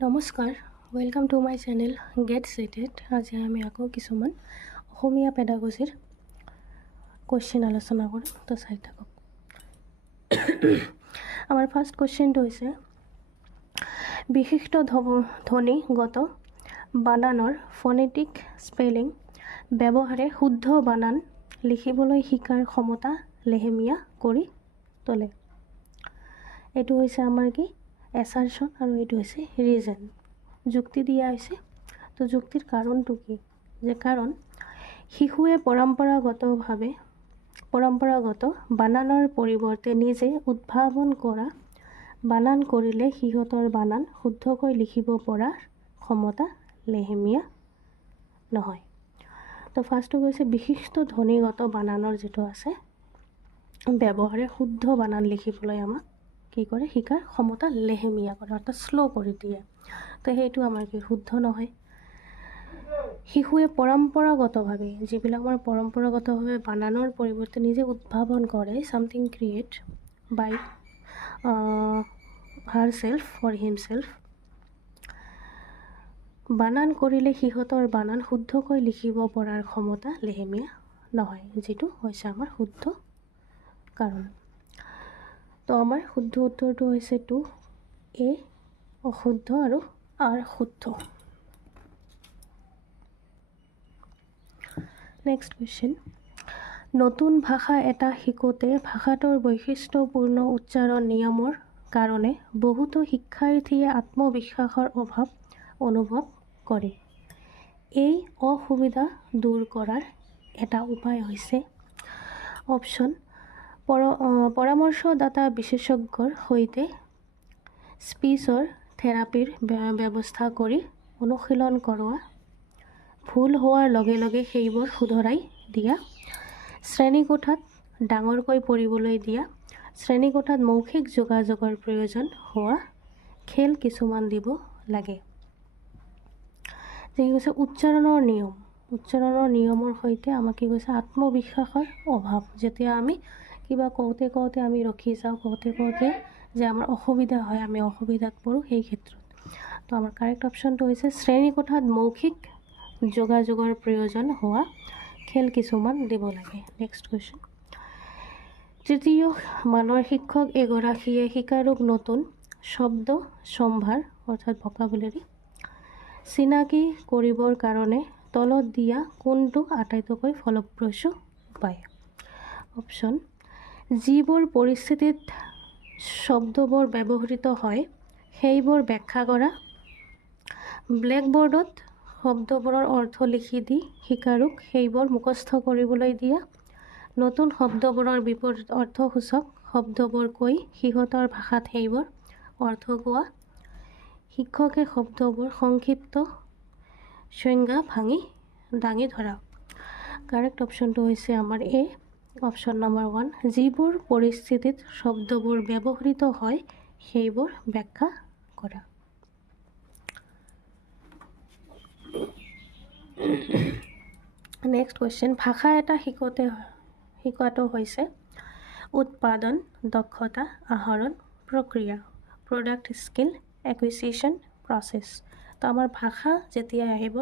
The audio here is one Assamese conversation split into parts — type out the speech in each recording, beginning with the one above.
নমস্কাৰ, welcome to my channel get started. আজি আমি আকৌ কিছুমান অসমীয়া পেডাগজিৰ কুৱেশ্যন আলোচনা কৰিম, তো চাই থাকক। আমাৰ ফাৰ্ষ্ট কুৱেশ্যনটো হৈছে বিশিষ্ট ধ্বনিগত বানানৰ ফনেটিক স্পেলিং ব্যৱহাৰে শুদ্ধ বানান লিখিবলৈ শিকাৰ ক্ষমতা লেহেমীয়া কৰি তোলে। এইটো হৈছে আমাৰ কি এছাৰশ্যন আৰু এইটো হৈছে ৰিজন। যুক্তি দিয়া হৈছে। তো যুক্তিৰ কাৰণটো কি? যে কাৰণ শিশুৱে পৰম্পৰাগত বানানৰ পৰিৱৰ্তে নিজে উদ্ভাৱন কৰা বানান কৰিলে সিহঁতৰ বানান শুদ্ধকৈ লিখিব পৰাৰ ক্ষমতা লেহেমীয়া নহয়। তো ফাৰ্ষ্টটো কৈছে বিশিষ্ট ধ্বনিগত বানানৰ যিটো আছে ব্যৱহাৰে শুদ্ধ বানান লিখিবলৈ আমাক কি কৰে শিকাৰ ক্ষমতা লেহেমীয়া কৰে, অৰ্থাৎ শ্ল' কৰি দিয়ে। তো সেইটো আমাৰ কি শুদ্ধ নহয়। শিশুৱে পৰম্পৰাগতভাৱে যিবিলাক আমাৰ পৰম্পৰাগতভাৱে বানানৰ পৰিৱৰ্তে নিজে উদ্ভাৱন কৰে, ছামথিং ক্ৰিয়েট বাই হাৰ চেল্ফ অৰ হিমছেল্ফ, বানান কৰিলে সিহঁতৰ বানান শুদ্ধকৈ লিখিব পৰাৰ ক্ষমতা লেহেমীয়া নহয়, যিটো হৈছে আমাৰ শুদ্ধ কাৰণ। তো আমাৰ শুদ্ধ উত্তৰটো হৈছে 2A অশুদ্ধ আৰু R শুদ্ধ। নেক্সট কুৱেশ্যন, নতুন ভাষা এটা শিকোঁতে ভাষাটোৰ বৈশিষ্ট্যপূৰ্ণ উচ্চাৰণ নিয়মৰ কাৰণে বহুতো শিক্ষাৰ্থীয়ে আত্মবিশ্বাসৰ অভাৱ অনুভৱ কৰে। এই অসুবিধা দূৰ কৰাৰ এটা উপায় হৈছে অপশ্যন পৰামৰ্শদাতা বিশেষজ্ঞৰ সৈতে স্পীচৰ থেৰাপিৰ ব্যৱস্থা কৰি অনুশীলন কৰোৱা, ভুল হোৱাৰ লগে লগে সেইবোৰ শুধৰাই দিয়া, শ্ৰেণীকোঠাত ডাঙৰকৈ পঢ়িবলৈ দিয়া, শ্ৰেণীকোঠাত মৌখিক যোগাযোগৰ প্ৰয়োজন হোৱা, খেল কিছুমান দিব লাগে। যি কৈছে উচ্চাৰণৰ নিয়মৰ সৈতে আমাক কি কৈছে আত্মবিশ্বাসৰ অভাৱ। যেতিয়া আমি কিবা কওঁতে আমি ৰখি যাওঁ, কওঁতে যে আমাৰ অসুবিধা হয়, আমি অসুবিধাত পৰোঁ সেই ক্ষেত্ৰত। তো আমাৰ কাৰেক্ট অপশ্যনটো হৈছে শ্ৰেণীকোঠাত মৌখিক যোগাযোগৰ প্ৰয়োজন হোৱা, খেল কিছুমান দিব লাগে। নেক্সট কুৱেশ্যন, তৃতীয় মানৰ শিক্ষক এগৰাকীয়ে শিকাৰুক নতুন শব্দ সম্ভাৰ অৰ্থাৎ ভকাবুলাৰী চিনাকি কৰিবৰ কাৰণে তলত দিয়া কোনটো আটাইতকৈ ফলপ্ৰসূ উপায়? অপশ্যন যিবোৰ পৰিস্থিতিত শব্দবোৰ ব্যৱহৃত হয় সেইবোৰ ব্যাখ্যা কৰা, ব্লেকবৰ্ডত শব্দবোৰৰ অৰ্থ লিখি দি শিকাৰুক সেইবোৰ মুখস্থ কৰিবলৈ দিয়া, নতুন শব্দবোৰৰ বিপৰীত অৰ্থসূচক শব্দবোৰ কৈ সিহঁতৰ ভাষাত সেইবোৰ অৰ্থ কোৱা, শিক্ষকে শব্দবোৰ সংক্ষিপ্ত সংজ্ঞা দাঙি ধৰা। কাৰেক্ট অপশ্যনটো হৈছে আমাৰ এ অপশ্যন নম্বৰ 1, যিবোৰ পৰিস্থিতিত শব্দবোৰ ব্যৱহৃত হয় সেইবোৰ ব্যাখ্যা কৰা। নেক্সট কুৱেশ্যন, ভাষা এটা শিকোৱাটো হৈছে উৎপাদন দক্ষতা আহৰণ প্ৰক্ৰিয়া, প্ৰডাক্ট স্কিল একুইজিশ্যন প্ৰচেছ। তো আমাৰ ভাষা যেতিয়া আহিব,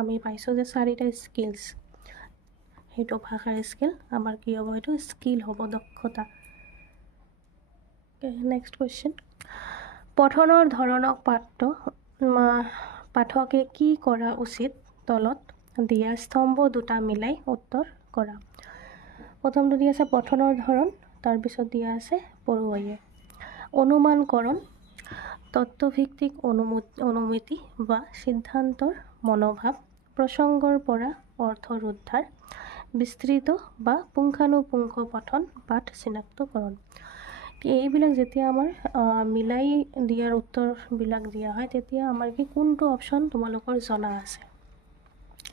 আমি পাইছোঁ যে 4টা স্কিলছ, সেইটো ভাষাৰ স্কিল আমাৰ কি হ'ব, সেইটো স্কিল হ'ব, দক্ষতা। নেক্সট কুৱেশ্যন, পঠনৰ ধৰণক পাঠকে কি কৰা উচিত তলত দিয়া স্তম্ভ দুটা মিলাই উত্তৰ কৰা। প্ৰথমটো দিয়া আছে পঠনৰ ধৰণ, তাৰপিছত দিয়া আছে পঢ়ুৱৈয়ে অনুমানকৰণ, তত্ত্বভিত্তিক অনুমিতি বা সিদ্ধান্তৰ মনোভাৱ, প্ৰসংগৰ পৰা অৰ্থৰ উদ্ধাৰ, বিস্তৃত বা পুংখানুপুংখ পঠন, পাঠ চিনাক্তকৰণ। এইবিলাক যেতিয়া আমাৰ মিলাই দিয়াৰ উত্তৰবিলাক দিয়া হয় তেতিয়া আমাৰ কি কোনটো অপশ্যন তোমালোকৰ জনা আছে,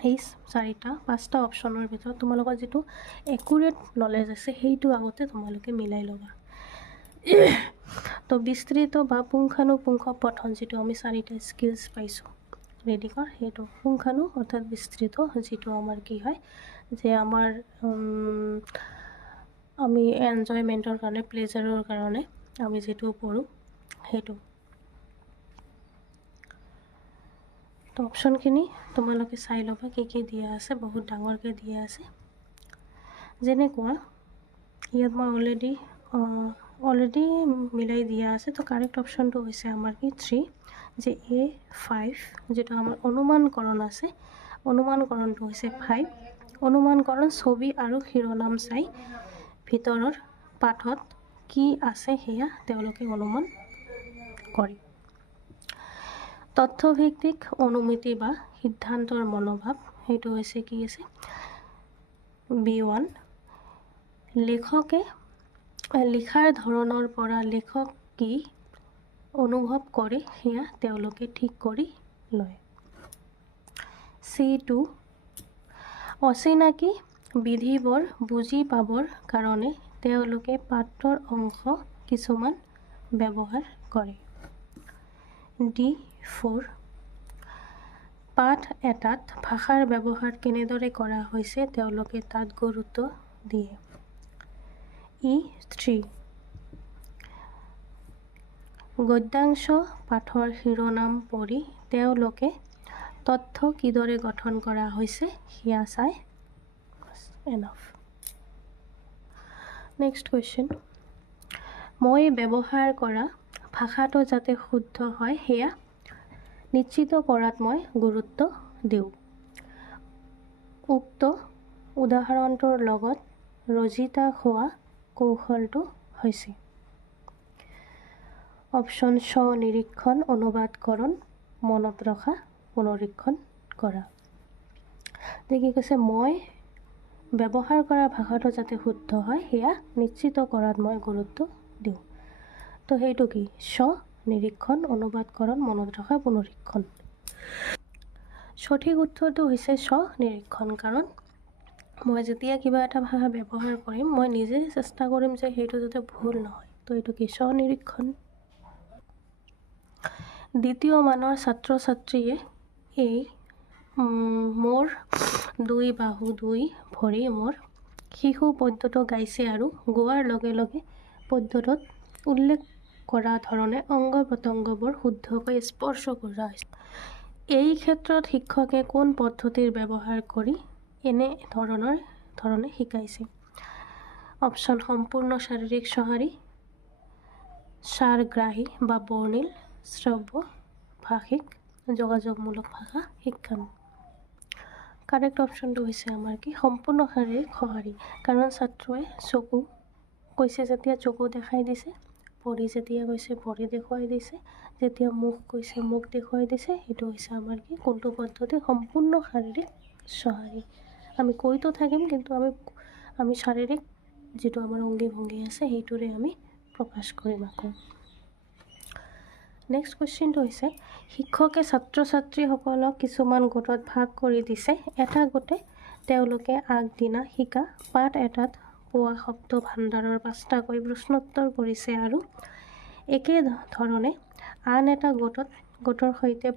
এই 5টা অপশ্যনৰ ভিতৰত তোমালোকৰ যিটো একুৰেট নলেজ আছে সেইটো আগতে তোমালোকে মিলাই ল'বা। তো বিস্তৃত বা পুংখানুপুংখ পঠন, যিটো আমি 4টা স্কিলছ পাইছোঁ ৰেডি কৰ, সেইটো পুংখানু অৰ্থাৎ বিস্তৃত, যিটো আমাৰ কি হয় যে আমাৰ আমি এনজয়মেণ্টৰ কাৰণে, প্লেজাৰৰ কাৰণে আমি যিটো পঢ়োঁ সেইটো। তো অপশ্যনখিনি তোমালোকে চাই ল'বা কি দিয়া আছে, বহুত ডাঙৰকৈ দিয়া আছে। যেনেকুৱা ইয়াত মই অলৰেডি মিলাই দিয়া আছে। তো কাৰেক্ট অপশ্যনটো হৈছে আমাৰ কি 3, যে A5 যেটো আমাৰ অনুমানকৰণ আছে, অনুমানকৰণটো হৈছে 5। অনুমানকৰণ ছবি আৰু শিৰোনাম চাই ভিতৰৰ পাঠত কি আছে সেয়া তেওঁলোকে অনুমান কৰে। তথ্যভিত্তিক অনুমিতি বা সিদ্ধান্তৰ মনোভাৱ, সেইটো হৈছে কি আছে B1। লেখকে লিখাৰ ধৰণৰ পৰা লেখক কি অনুভৱ কৰে সেয়া তেওঁলোকে ঠিক কৰি লয়। C2 অচিনাকি বিধিবোৰ বুজি পাবৰ কাৰণে তেওঁলোকে পাঠৰ অংশ কিছুমান ব্যৱহাৰ কৰে। D4 পাঠ এটাত ভাষাৰ ব্যৱহাৰ কেনেদৰে কৰা হৈছে তেওঁলোকে তাত গুৰুত্ব দিয়ে। E3 গদ্যাংশ পাঠৰ শিৰোনাম পঢ়ি তেওঁলোকে তথ্য কিদৰে গঠন কৰা হৈছে সেয়া চাই এনাফ। নেক্সট কুৱেশ্যন, মই ব্যৱহাৰ কৰা ভাষাটো যাতে শুদ্ধ হয় সেয়া নিশ্চিত কৰাত মই গুৰুত্ব দিওঁ। উক্ত উদাহৰণটোৰ লগত ৰজিতা হোৱা কৌশলটো হৈছে অপশ্যন স্ব-নিৰীক্ষণ, অনুবাদকৰণ, মনত ৰখা, পুনৰীক্ষণ কৰা। কি কৈছে, মই ব্যৱহাৰ কৰা ভাষাটো যাতে শুদ্ধ হয় সেয়া নিশ্চিত কৰাত মই গুৰুত্ব দিওঁ। তো সেইটো কি স্ব-নিৰীক্ষণ, অনুবাদকৰণ, মনত ৰখা, পুনৰীক্ষণ। সঠিক উত্তৰটো হৈছে স্ব-নিৰীক্ষণ। কাৰণ মই যেতিয়া কিবা এটা ভাষা ব্যৱহাৰ কৰিম মই নিজে চেষ্টা কৰিম যে সেইটো যাতে ভুল নহয়। তো এইটো কি স্ব-নিৰীক্ষণ। দ্বিতীয় মানৰ ছাত্ৰ ছাত্ৰীয়ে এই মোৰ 2 বাহু 2 ভৰি মোৰ শিশু পদ্যটো গাইছে আৰু গোৱাৰ লগে লগে পদ্যটোত উল্লেখ কৰা ধৰণে অংগ প্ৰত্যংগবোৰ শুদ্ধকৈ স্পৰ্শ কৰা হৈছে। এই ক্ষেত্ৰত শিক্ষকে কোন পদ্ধতিৰ ব্যৱহাৰ কৰি এনে ধৰণে শিকাইছে? অপশ্যন সম্পূৰ্ণ শাৰীৰিক সঁহাৰি, সাৰগ্ৰাহী বা বৰ্ণিল, শ্ৰব্য ভাষিক, যোগাযোগমূলক ভাষা শিক্ষণ। কাৰেক্ট অপশ্যনটো হৈছে আমাৰ কি সম্পূৰ্ণ শাৰীৰিক সঁহাৰি। কাৰণ ছাত্ৰই চকু কৈছে যেতিয়া চকু দেখাই দিছে, ভৰি যেতিয়া কৈছে ভৰি দেখুৱাই দিছে, যেতিয়া মুখ কৈছে মুখ দেখুৱাই দিছে, সেইটো হৈছে আমাৰ কি কোনটো পদ্ধতি সম্পূৰ্ণ শাৰীৰিক সঁহাৰি। আমি কৈতো থাকিম কিন্তু আমি শাৰীৰিক যিটো আমাৰ অংগী ভংগী আছে সেইটোৰে আমি প্ৰকাশ কৰিম আকৌ। নেক্সট কুৱেশ্যনটো হৈছে শিক্ষকে ছাত্ৰ ছাত্ৰীসকলক কিছুমান গোটত ভাগ কৰি দিছে। এটা গোটে তেওঁলোকে আগদিনা শিকা পাঠ এটাত পোৱা শব্দ ভাণ্ডাৰৰ 5টাকৈ প্ৰশ্নোত্তৰ কৰিছে আৰু একে ধৰণে আন এটা গোটৰ সৈতে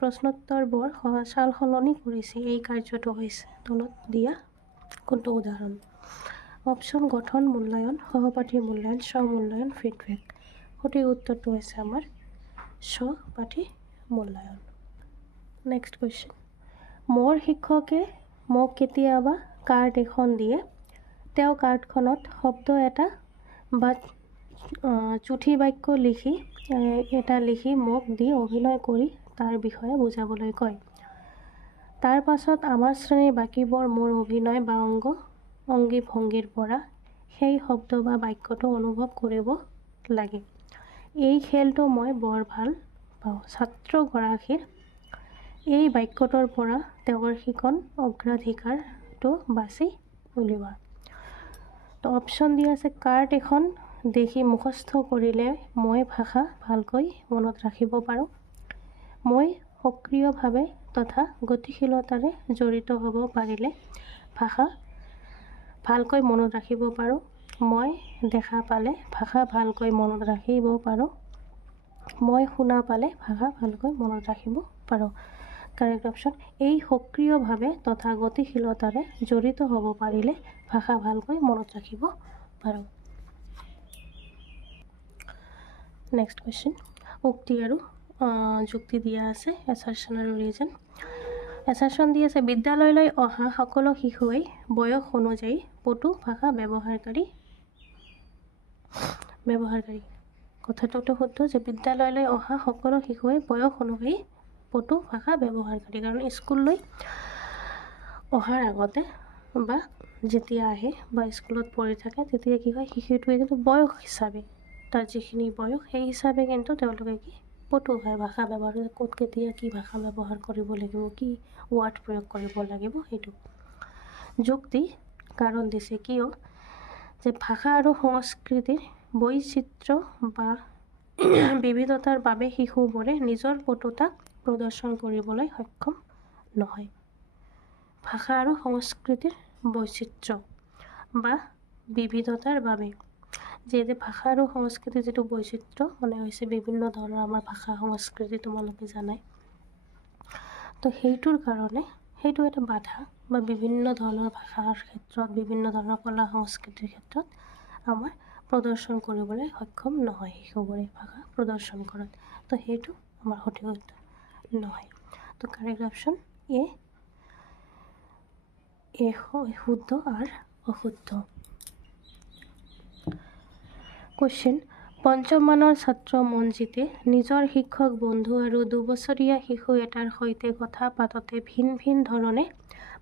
প্ৰশ্নোত্তৰবোৰ সাল সলনি কৰিছে। এই কাৰ্যটো হৈছে তলত দিয়া কোনটো উদাহৰণ? অপশ্যন গঠন মূল্যায়ন, সহপাঠী মূল্যায়ন, স্ব-মূল্যায়ন, ফিডবেক। সঠিক উত্তৰটো হৈছে আমাৰ সহপাঠী মূল্যায়ন। নেক্সট কুৱেশ্যন, মোৰ শিক্ষকে মোক কেতিয়াবা কাৰ্ড এখন দিয়ে। তেওঁ কাৰ্ডখনত শব্দ এটা বা চুটি বাক্য লিখি মোক দি অভিনয় কৰি তাৰ বিষয়ে বুজাবলৈ কয়। তাৰ পাছত আমাৰ শ্ৰেণীৰ বাকীবোৰ মোৰ অভিনয় বা অংগী ভংগীৰ পৰা সেই শব্দ বা বাক্যটো অনুভৱ কৰিব লাগে। এই খেলটো মই বৰ ভাল পাওঁ। ছাত্ৰগৰাকীৰ এই বাক্যটোৰ পৰা তেওঁৰ শিকন অগ্ৰাধিকাৰটো বাছি উলিওৱা। তো অপশ্যন দিয়া আছে কাৰ্ড এখন দেখি মুখস্থ কৰিলে মই ভাষা ভালকৈ মনত ৰাখিব পাৰোঁ। মই সক্ৰিয়ভাৱে তথা গতিশীলতাৰে জড়িত হ'ব পাৰিলে ভাষা ভালকৈ মনত ৰাখিব পাৰোঁ। মই দেখা পালে ভাষা ভালকৈ মনত ৰাখিব পাৰোঁ। মই শুনা পালে ভাষা ভালকৈ মনত ৰাখিব পাৰোঁ। কাৰেক্ট অপশ্যন এই সক্ৰিয়ভাৱে তথা গতিশীলতাৰে জড়িত হ'ব পাৰিলে ভাষা ভালকৈ মনত ৰাখিব পাৰোঁ। নেক্সট কুৱেশ্যন, উক্তি আৰু যুক্তি দিয়া আছে এছাৰশ্যন আৰু ৰিজন। এছাৰশ্যন দি আছে বিদ্যালয়লৈ অহা সকলো শিশুৱেই বয়স অনুযায়ী পটু ভাষা ব্যৱহাৰকাৰী। কথাটোতো শুদ্ধ যে বিদ্যালয়লৈ অহা সকলো শিশুৱে বয়স অনুযায়ী পটু ভাষা ব্যৱহাৰকাৰী, কাৰণ স্কুললৈ অহাৰ আগতে বা যেতিয়া আহে বা স্কুলত পঢ়ি থাকে তেতিয়া কি হয়, শিশুটোৱে কিন্তু বয়স হিচাপে তাৰ যিখিনি বয়স সেই হিচাপে কিন্তু তেওঁলোকে কি পটু হয় ভাষা ব্যৱহাৰ, ক'ত কেতিয়া কি ভাষা ব্যৱহাৰ কৰিব লাগিব, কি ৱাৰ্ড প্ৰয়োগ কৰিব লাগিব সেইটো যুক্তি কাৰণ দিছে কিয় যে ভাষা আৰু সংস্কৃতিৰ বৈচিত্ৰ্য বা বিবিধতাৰ বাবে শিশুবোৰে নিজৰ পটুতা প্ৰদৰ্শন কৰিবলৈ সক্ষম নহয়। ভাষা আৰু সংস্কৃতিৰ বৈচিত্ৰ্য বা বিবিধতাৰ বাবে, যিহেতু ভাষা আৰু সংস্কৃতিৰ যিটো বৈচিত্ৰ্য মানে হৈছে বিভিন্ন ধৰণৰ আমাৰ ভাষা সংস্কৃতি তোমালোকে জানাই, তো সেইটোৰ কাৰণে সেইটো এটা বাধা বা বিভিন্ন ধৰণৰ ভাষাৰ ক্ষেত্ৰত বিভিন্ন ধৰণৰ কলা সংস্কৃতিৰ ক্ষেত্ৰত আমাৰ প্ৰদৰ্শন কৰিবলৈ সক্ষম নহয় শিশুবোৰে ভাষা প্ৰদৰ্শন কৰাত, তো সেইটো আমাৰ সঠিক উত্তৰ নহয়। তো কাৰেক্ট অপশ্যন এ শুদ্ধ আৰু অশুদ্ধ। কুৱেশ্যন পঞ্চম মানৰ ছাত্ৰ মনজিতে নিজৰ শিক্ষক বন্ধু আৰু 2 বছৰীয়া শিশু এটাৰ সৈতে কথা পাতোতে ভিন ভিন ধৰণে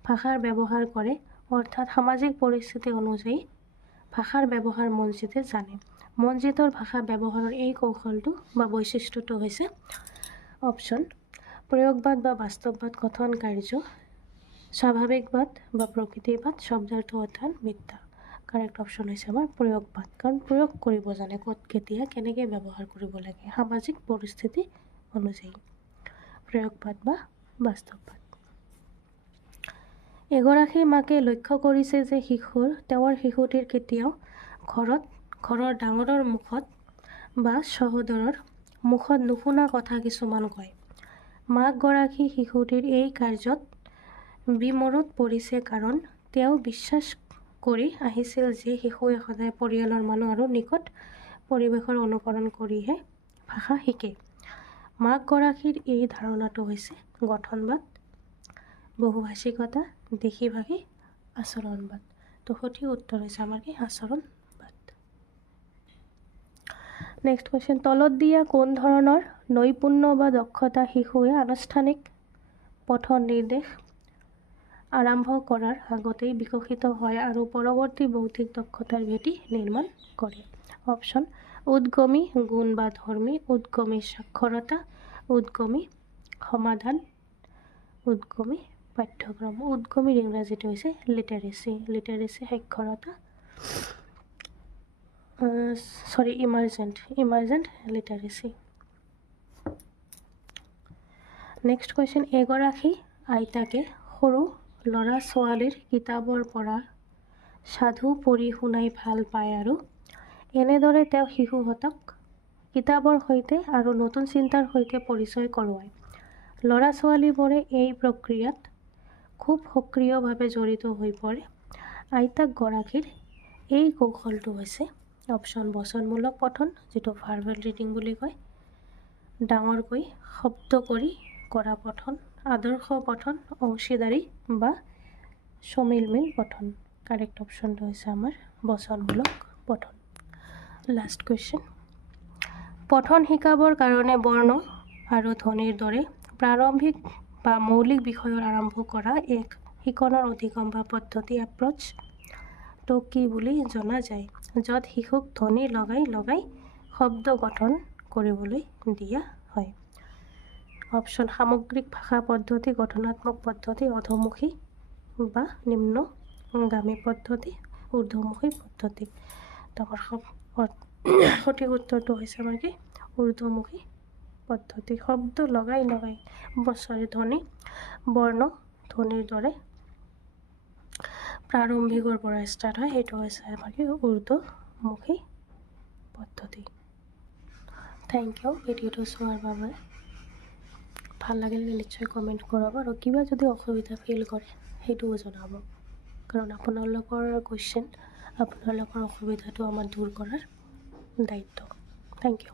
ভাষাৰ ব্যৱহাৰ কৰে, অৰ্থাৎ সামাজিক পৰিস্থিতি অনুযায়ী ভাষাৰ ব্যৱহাৰ মনজিতে জানে। মনজিতৰ ভাষা ব্যৱহাৰৰ এই কৌশলটো বা বৈশিষ্ট্যটো হৈছে অপশ্যন প্ৰয়োগবাদ বা বাস্তৱবাদ, কথন কাৰ্য, স্বাভাৱিকবাদ বা প্ৰকৃতিবাদ, শব্দাৰ্থ অধ্যয়ন, বিদ্যা। কাৰেক্ট অপশ্যন হৈছে আমাৰ প্ৰয়োগবাদ, কাৰণ প্ৰয়োগ কৰিব জানে ক'ত কেতিয়া কেনেকৈ ব্যৱহাৰ কৰিব লাগে সামাজিক পৰিস্থিতি অনুযায়ী, প্ৰয়োগবাদ বা বাস্তৱবাদ। এগৰাকী মাকে লক্ষ্য কৰিছে যে তেওঁৰ শিশুটিৰ কেতিয়াও ঘৰৰ ডাঙৰৰ মুখত বা সহোদৰৰ মুখত নুশুনা কথা কিছুমান কয়। মাকগৰাকী শিশুটিৰ এই কাৰ্যত বিমোৰত পৰিছে, কাৰণ তেওঁ বিশ্বাস কৰি আহিছিল যে শিশুৱে সদায় পৰিয়ালৰ মানুহ আৰু নিকট পৰিৱেশৰ অনুকৰণ কৰিহে ভাষা শিকে। মাকগৰাকীৰ এই ধাৰণাটো হৈছে গঠনবাদ, বহুভাষিকতা, দেশীভাষী, আচৰণবাদ। তো সঠিক উত্তৰ হৈছে আমাৰ কি আচৰণবাদ। নেক্সট কুৱেশ্যন তলত দিয়া কোন ধৰণৰ নৈপুণ্য বা দক্ষতা শিশুৱে আনুষ্ঠানিক পথ নিৰ্দেশ আৰম্ভ কৰাৰ আগতেই বিকশিত হয় আৰু পৰৱৰ্তী বৌদ্ধিক দক্ষতাৰ ভেটি নিৰ্মাণ কৰে। অপশ্যন উদ্গমী গুণ বা ধৰ্মী, উদ্গমী সাক্ষৰতা, উদ্গমী সমাধান, উদ্গমী পাঠ্যক্ৰম। উদ্গমীৰ ইংৰাজীটো হৈছে লিটাৰেচি, সাক্ষৰতা, ইমাৰ্জেণ্ট লিটাৰেচি। নেক্সট কুৱেশ্যন এগৰাকী আইতাকে সৰু ল'ৰা ছোৱালীৰ কিতাপৰ পৰা সাধু পঢ়ি শুনাই ভাল পায় আৰু এনেদৰে তেওঁ শিশুহঁতক কিতাপৰ সৈতে আৰু নতুন চিন্তাৰ সৈতে পৰিচয় কৰোৱায়। ল'ৰা ছোৱালীবোৰে এই প্ৰক্ৰিয়াত খুব সক্ৰিয়ভাৱে জড়িত হৈ পৰে। আইতাকগৰাকীৰ এই কৌশলটো হৈছে অপশ্যন বচনমূলক পঠন, যিটো ভাৰ্বেল ৰিডিং বুলি কয়, ডাঙৰকৈ শব্দ কৰি কৰা পঠন, আদৰ্শ পঠন, অংশীদাৰী বা সমিলমিল পঠন। কাৰেক্ট অপশ্যনটো হৈছে আমাৰ বচনমূলক পঠন। লাষ্ট কুৱেশ্যন পঠন শিকাবৰ কাৰণে বৰ্ণ আৰু ধ্বনিৰ দৰে প্ৰাৰম্ভিক বা মৌলিক বিষয়ৰ আৰম্ভ কৰা এক শিকনৰ অধিগম বা পদ্ধতি এপ্ৰ'চটো কি বুলি জনা যায়, য'ত শিশুক ধ্বনি লগাই লগাই শব্দ গঠন কৰিবলৈ দিয়া হয়। অপশ্যন সামগ্ৰিক ভাষা পদ্ধতি, গঠনাত্মক পদ্ধতি, অধোমুখী বা নিম্নগামী পদ্ধতি, ঊৰ্ধ্বমুখী পদ্ধতি। আমাৰ সঠিক উত্তৰটো হৈছে আমাৰ কি ঊৰ্ধ্বমুখী পদ্ধতি। শব্দ লগাই লগাই ধ্বনি বৰ্ণ ধ্বনিৰ দৰে প্ৰাৰম্ভিকৰ পৰা ষ্টাৰ্ট হয়, সেইটো হৈছে আমাৰ কি ঊৰ্ধ্বমুখী পদ্ধতি। থেংক ইউ ভিডিঅ'টো চোৱাৰ বাবে। ভাল লাগিলে নিশ্চয় কমেণ্ট কৰাব আৰু কিবা যদি অসুবিধা ফিল কৰে সেইটোও জনাব, কাৰণ আপোনালোকৰ কুৱেশ্যন আপোনালোকৰ অসুবিধাটো আমাৰ দূৰ কৰাৰ দায়িত্ব। Thank U.